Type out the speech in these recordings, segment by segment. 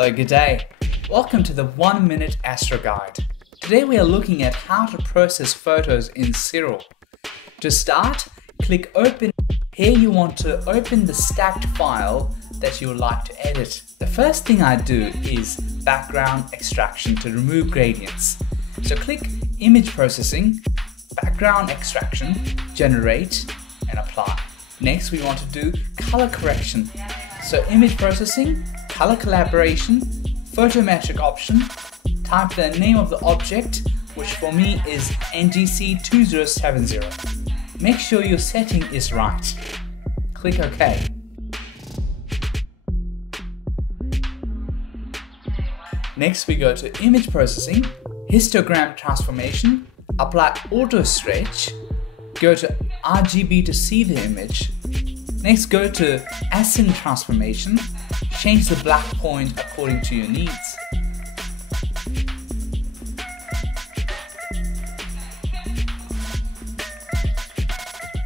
Hello, good day. Welcome to the 1 Minute Astro Guide. Today we are looking at how to process photos in Siril. To start, click Open. Here you want to open the stacked file that you would like to edit. The first thing I do is background extraction to remove gradients. So click Image Processing, Background Extraction, Generate, and Apply. Next we want to do Color Correction. So Image Processing, Color Collaboration, Photometric option, type the name of the object, which for me is NGC2070. Make sure your setting is right. Click OK. Next we go to Image Processing, Histogram Transformation, apply Auto Stretch, go to RGB to see the image. Next go to Ascend Transformation, change the black point according to your needs.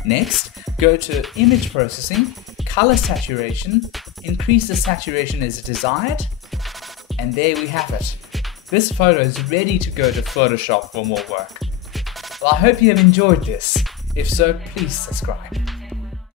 Next, go to Image Processing, Color Saturation, increase the saturation as desired, and there we have it. This photo is ready to go to Photoshop for more work. Well, I hope you have enjoyed this. If so, please subscribe.